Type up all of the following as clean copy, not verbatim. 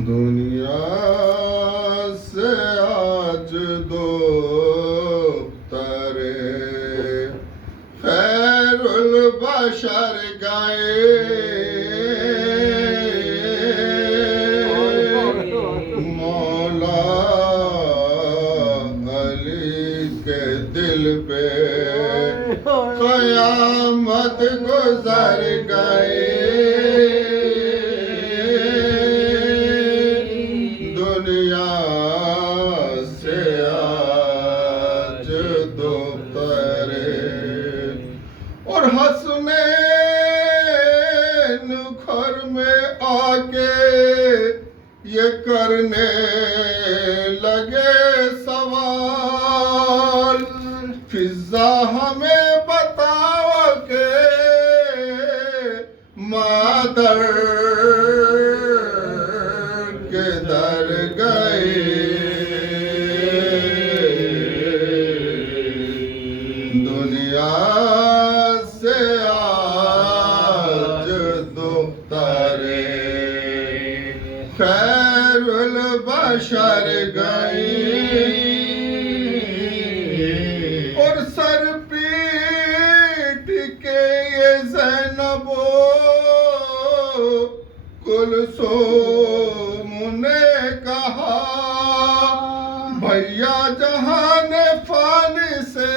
दुनिया से आज दो तारे खैरुल बशर गए। मौला अली के दिल पे क़यामत गुज़र गए। दुनिया से आज दो तारे और हसनैन घर में आके ये करने लगे सवाल, फिजा हमें बताओ के मादर किधर गई। दुनिया से आज दो तारे खैरुल बशर गई। और सर पीट के ये ज़ैनबो कुलसूम ने कहा, भैया जहान फानी से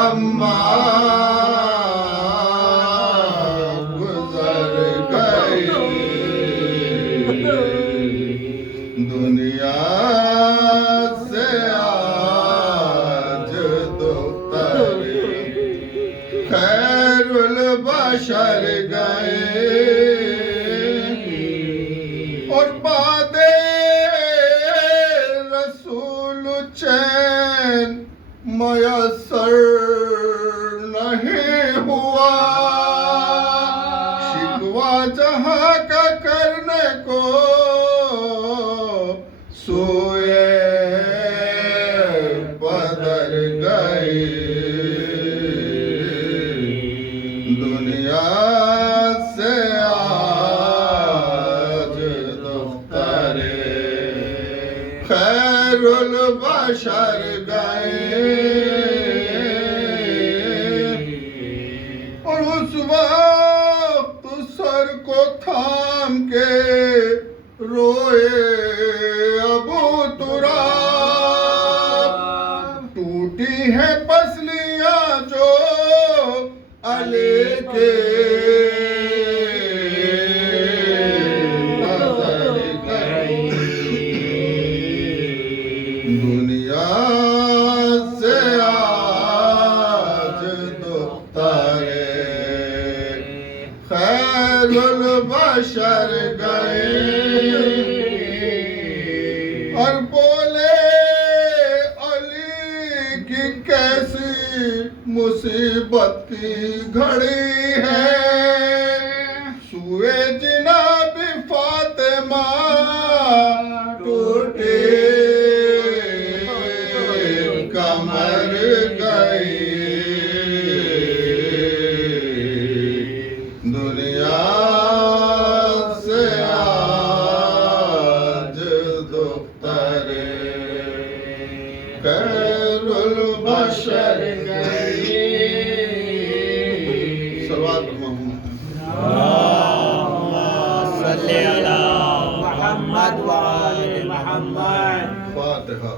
अम्मा गुजर गई। दुनिया से आज दो तारे खैरुल बशर गए। और बादे रसूल चैन मयसर नहीं हुआ, शिकवा जहां का करने को सोए बदर गए। दुनिया से आज दो तारे खैरुल बशर गए। और उस वक्त सर को थाम के रोए अबू तुराब, टूटी है पसलियां जो अली के नजर गई। दुनिया से आज दो तारे खैरुल बशर गए। और बोले अली की कैसी मुसीबत की घड़ी है, सुए जिनाबी फातिमा टूटे कमर गई। दुनिया से आज दो तारे खैरुल बशर गई। सल्लल्लाहु अलैहि मोहम्मद व आले मोहम्मद। फातिहा।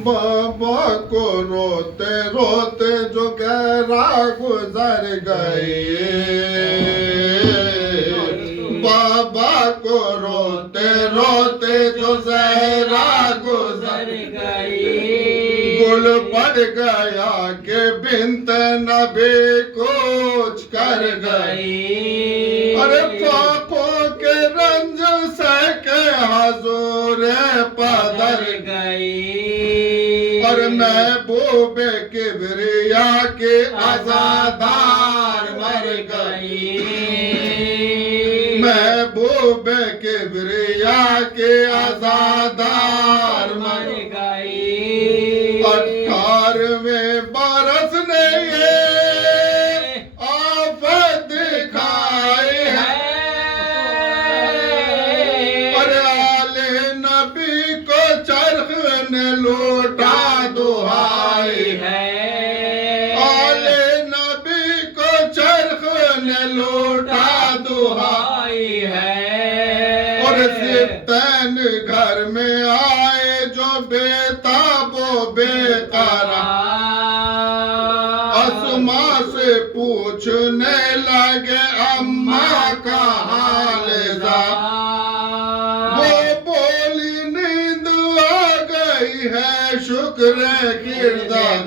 बाबा को रोते रोते जो गहरा गुजर गए, बाबा को रोते रोते जो जहरा गुजर गई। गुल पड़ गया के बिन्त नबी कुछ कर गई। अरे पापों के रंज से के हजूर महबूब किबरिया के आजादार मर गई, महबूब किबरिया के आजादार मर गई। 18वें बरस ने ये आफत दिखाई है, अरे आले नबी को चरख ने लूटा दुहाई है, आले नबी को चरख ने लूटा दुहाई है। और सिप्तैन घर में आए जो बेताबो बेकरार, अस्मा से पूछने लगे अम्मा का हाल ज़ा, वो बोली नींद आ गई है शुक्र किरदार,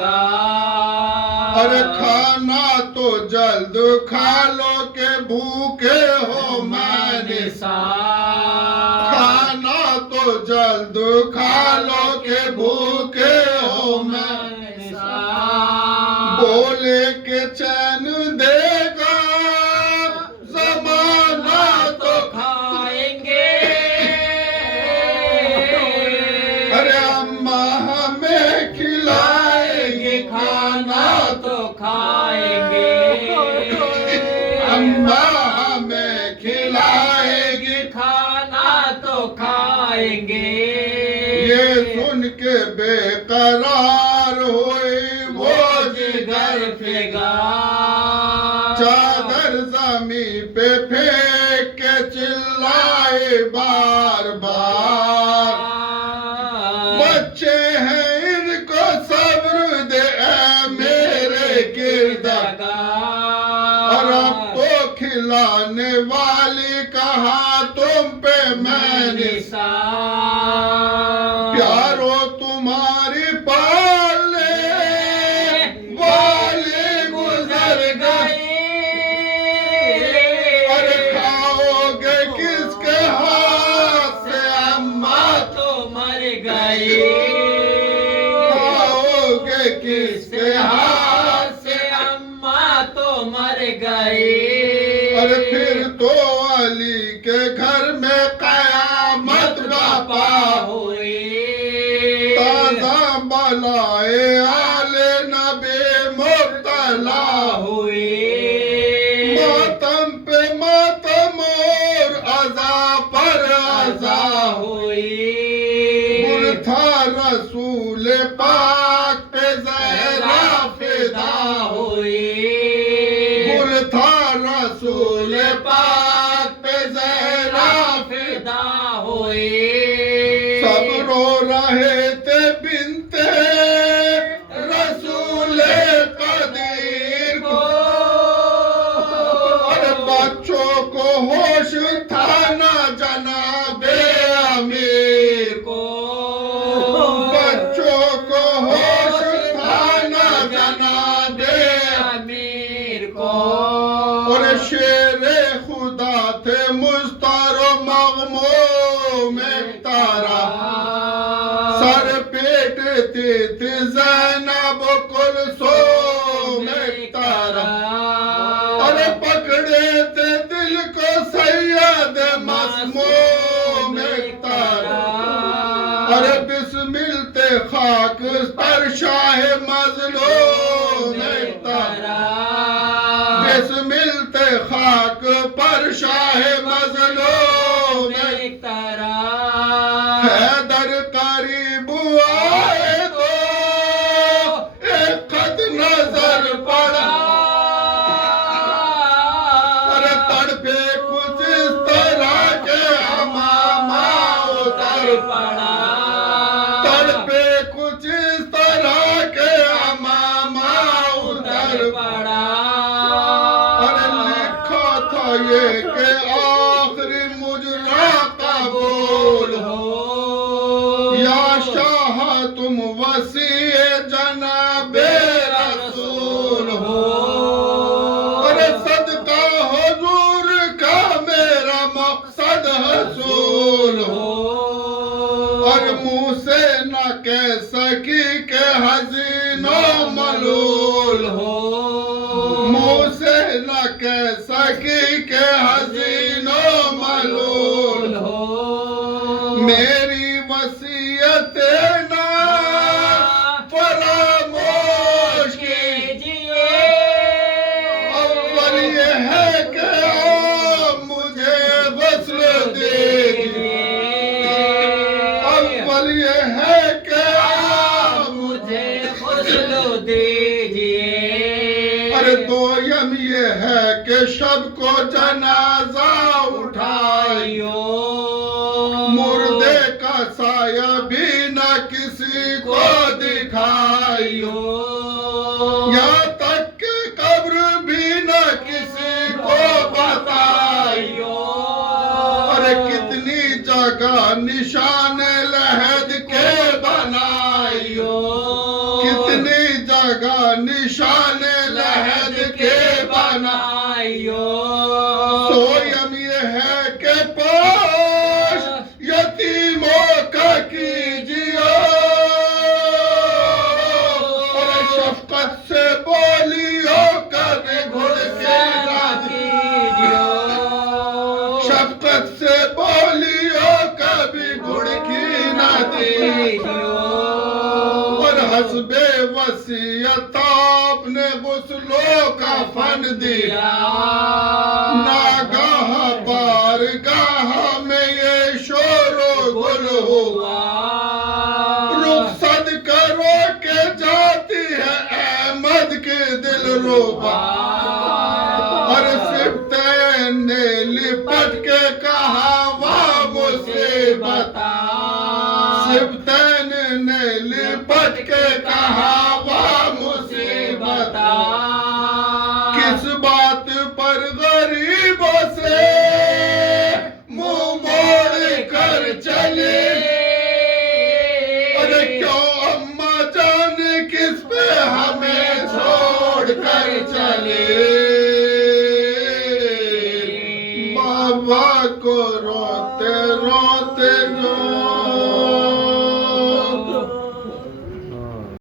अरे खाना तो जल्द खा लो के भूखे हो मैंने खाना तो जल्द खा लो के भूखे हो मैंने बोले के चैन देगा जमाना तो खाएंगे, अरे अम्मा हमें खिलाएंगे खाना तो खाएंगे, अम्मा हमें खिलाएगी खाना तो खाएंगे। ये सुन के बेकरार हुई वो जिगर फेगा, चादर जमी पे फेंक के चिल्लाए बार बार, बच्चे हैं इनको सब्र दे ऐ मेरे किरदार, और अब तो खिलाने वाली कहा तुम पे मैंने प्यारो तुम्हारी पाले वाली गुजर गई, अरे खाओगे किसके हाथ से अम्मा तो मर गई, खाओगे किसके हाथ से अम्मा तो मर गई। अरे फिर तो अली के घर में कयामत बापा हुई, ताजा बलाए आले नबी मुब्तला हुई, मातम पे मातम और अज़ा पर अज़ा हुई। गुल था रसूल पाक पे ज़हरा फिदा हुई, गुल था रसूल पाक पे ज़हरा फिदा हुई। सब रो रहे थे बिनते रसूल कदीर को, और बच्चों को होश था ना जनाबे अमीर को बच्चों को होश था ना जनाबे अमीर को, और शेरे खुदा थे मुस्तारो मगमूम में तारा, सर पेटते थे ज़ैनब कुलसूम में तारा, अरे पकड़े थे दिल को सैयद मसमूम में तारा, अरे बिस्मिल ते खाक पर शाह मजलूम में तारा, बिस्मिल ते खाक पर शाह मजलूम में तारा। हैदर करीब आए तो एक खत नजर पड़ा, अरे तड़पे कुछ इस तरह के अमामा उतर पड़ा, तड़पे कुछ इस तरह के अमामा उतर पड़ा। अरे लिखा था ये के आखिरी मुजरा कबूल हो, या शाह तुम वसीए जनाबे रसूल हो, अरे सदका हुजूर का मेरा मकसद हसूल हो, और मुंह से न कह सकी के हसीनों कह सकी के हसीनो मलूल हो मेरी वसीयत ना फरामोश कीजिए अव्वल ये है कि आप मुझे वस्ल दीजिए अव्वल ये है कि आप मुझे फजल दीजिए अरे दोयम ये है कि शब को जनाजा उठाइयो मुर्दे का साया भी न किसी को दिखाइयो यहाँ तक कि कब्र भी न किसी को बताइयो अरे कितनी जगह निशान लहद के बनाइयो कितनी जगह निशान लहद के बनाइयो सोयम ये है कि पास यतीमों का कीजिए और शफकत से बोलियो कभी घुड़के ना कीजियो शफकत से बोलियो कभी घुड़की ना दीजियो और हस्बे वसीयत आपने गुस्लो का फन दिया नागाह बारगाह में ये शोरो गुल हुआ रुखसत करो के जाती है अहमद के दिल रुबा और सिफ्तैन ने लिपट के कहा वाह मुसीबत सिफ्तैन ने लिपट के कहा वाह मुसीबत किस बात पर गरीबों से मुंह मोड़ कर चले अरे क्यों अम्मा जान किस पे हमें छोड़ कर चले बाबा को रो